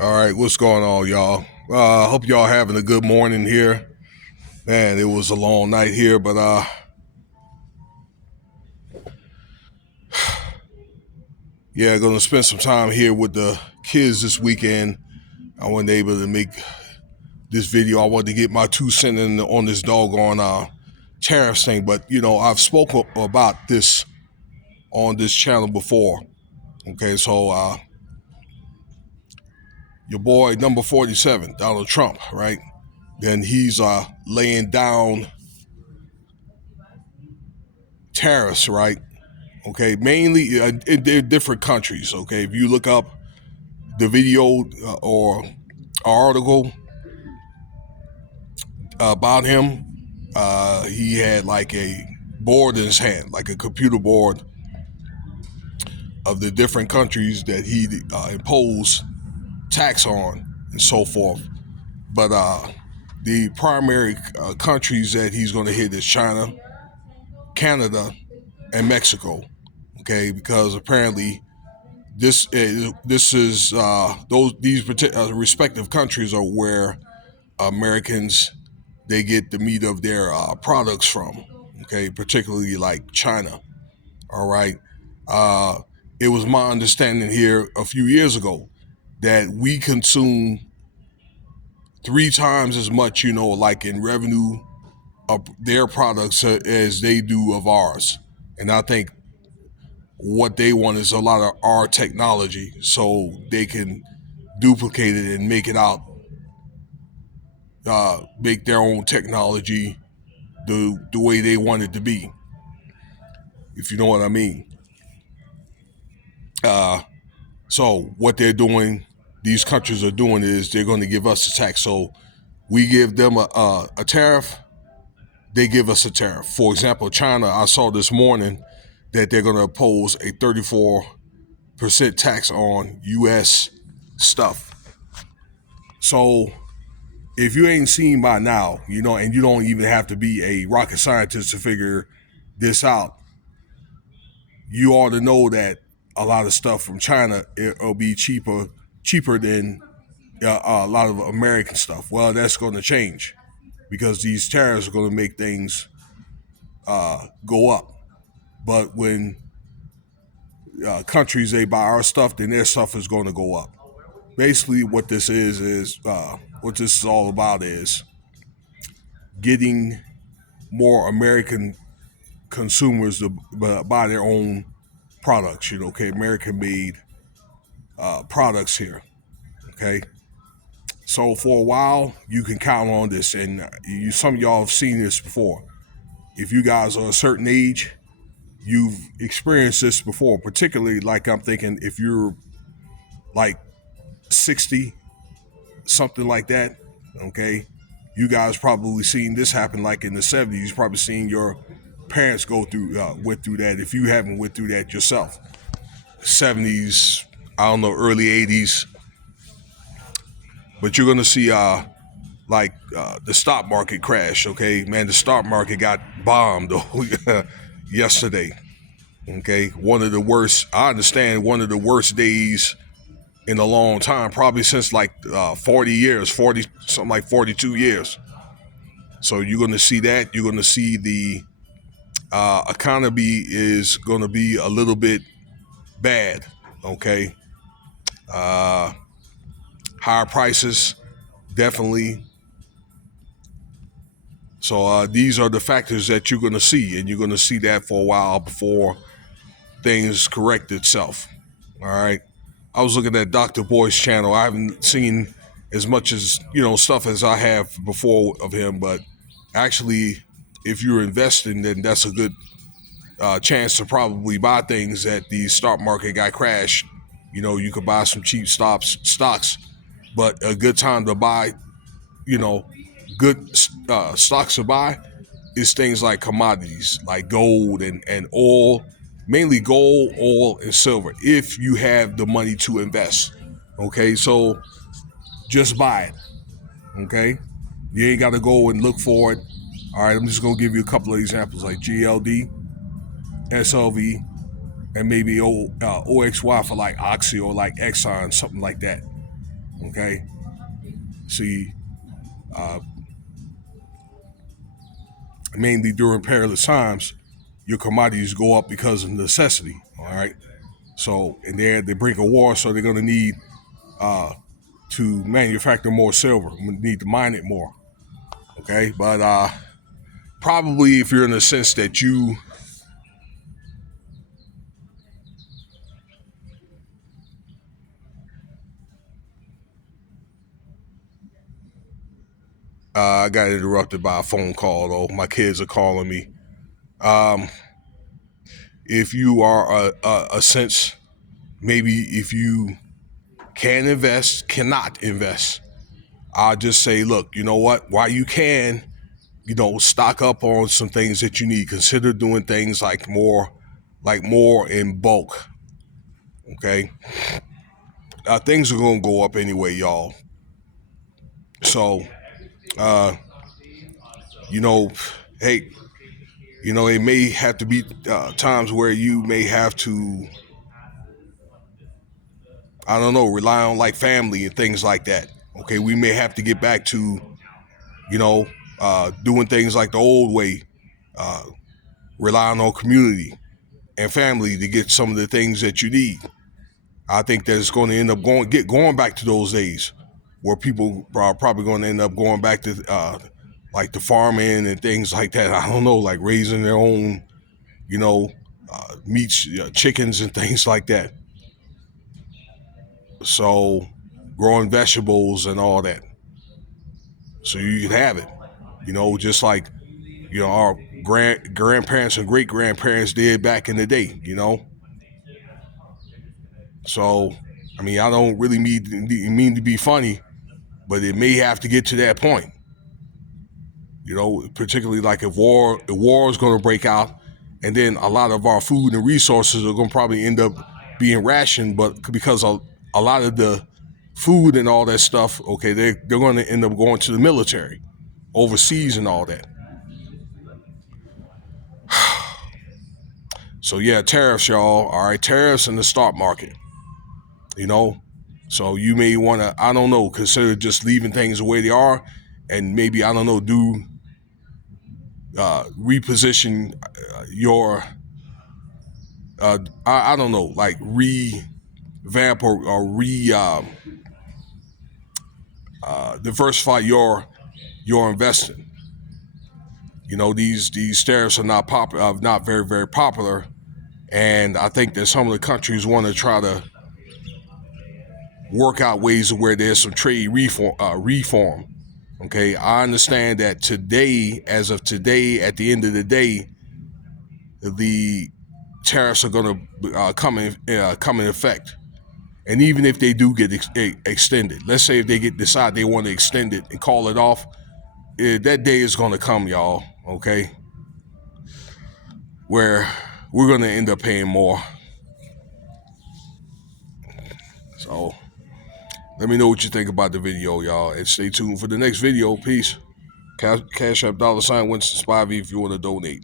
All right, what's going on, y'all? Hope y'all having a good morning here. Man, it was a long night here, but yeah, gonna spend some time here with the kids this weekend. I wasn't able to make this video. I wanted to get my 2 cents in on this doggone tariffs thing, but I've spoken about this on this channel before. Okay, so your boy number 47, Donald Trump, right? Then he's laying down tariffs, right? Okay, mainly in different countries. Okay, if you look up the video or article about him, he had like a board in his hand, like a computer board of the different countries that he imposed tax on and so forth. But the primary countries that he's going to hit is China, Canada, and Mexico. Okay, because apparently this is these respective countries are where Americans they get the meat of their products from. Okay, particularly like China. All right. Uh, it was my understanding here a few years ago that we consume 3 times as much, like in revenue of their products as they do of ours. And I think what they want is a lot of our technology so they can duplicate it and make it out, make their own technology the way they want it to be, if you know what I mean. Uh, so what they're doing, these countries are doing is they're going to give us a tax. So we give them a tariff, they give us a tariff. For example, China, I saw this morning that they're going to impose a 34% tax on U.S. stuff. So if you ain't seen by now, and you don't even have to be a rocket scientist to figure this out, you ought to know that a lot of stuff from China it'll be cheaper than a lot of American stuff. Well, that's going to change because these tariffs are going to make things go up. But when countries they buy our stuff, then their stuff is going to go up. Basically, what this is what this is all about is getting more American consumers to buy their own products. Okay, American made products here. Okay, so for a while you can count on this, and some of y'all have seen this before. If you guys are a certain age, you've experienced this before. Particularly, like I'm thinking, if you're like 60, something like that. Okay, you guys probably seen this happen like in the 70s. You've probably seen your parents went through that. If you haven't went through that yourself, 70s, I don't know, early 80s. But you're gonna see the stock market crash. Okay, man, the stock market got bombed yesterday. Okay, one of the worst. I understand one of the worst days in a long time, probably since like 40 years, 40 something like 42 years. So you're gonna see that. You're gonna see the economy is gonna be a little bit bad. Okay, higher prices, definitely. So these are the factors that you're going to see, and you're going to see that for a while before things correct itself. All right. I was looking at Dr. Boy's channel. I haven't seen as much as stuff as I have before of him, but actually, if you're investing, then that's a good chance to probably buy things that the stock market got crashed. You could buy some cheap stocks, but a good time to buy, good stocks to buy is things like commodities, like gold and oil, mainly gold, oil, and silver, if you have the money to invest. Okay, so just buy it. Okay, you ain't got to go and look for it. All right, I'm just going to give you a couple of examples like GLD, SLV, and maybe OXY for like Oxy or like Exxon, something like that. Okay, see, uh, mainly during perilous times, your commodities go up because of necessity. All right, so and they're at the brink of war, so they're going to need to manufacture more silver. We need to mine it more. Okay, but probably if you're in the sense that you I got interrupted by a phone call though. My kids are calling me. Um, if you are a sense, maybe if you can invest, cannot invest, I'll just say, look, you know what? While you can, stock up on some things that you need. Consider doing things like more in bulk. Okay, things are gonna go up anyway, y'all. So, uh, you know, hey, it may have to be times where you may have to, I don't know, rely on like family and things like that. Okay, we may have to get back to, you know, doing things like the old way, uh, relying on community and family to get some of the things that you need. I think that it's going to end up going back to those days where people are probably going to end up going back to like the farming and things like that. I don't know, like raising their own, meats, chickens and things like that. So growing vegetables and all that, so you can have it. Just like our grandparents and great grandparents did back in the day. So I mean, I don't really mean to be funny, but it may have to get to that point. Particularly like if war is going to break out, and then a lot of our food and resources are going to probably end up being rationed, but because a lot of the food and all that stuff, okay, they're going to end up going to the military, overseas and all that. So yeah, tariffs, y'all. All right, tariffs in the stock market. You know, so you may want to, I don't know, consider just leaving things the way they are, and maybe I don't know, do reposition your I don't know, like revamp or re diversify your investing. These tariffs are not very very popular, and I think that some of the countries want to try to work out ways of where there's some trade reform. Okay, I understand that today, as of today, at the end of the day, the tariffs are going to come in effect. And even if they do get extended, let's say if they decide they want to extend it and call it off, that day is going to come, y'all. Okay, where we're going to end up paying more. So let me know what you think about the video, y'all, and stay tuned for the next video. Peace. Cash App $Winston Spivey if you want to donate.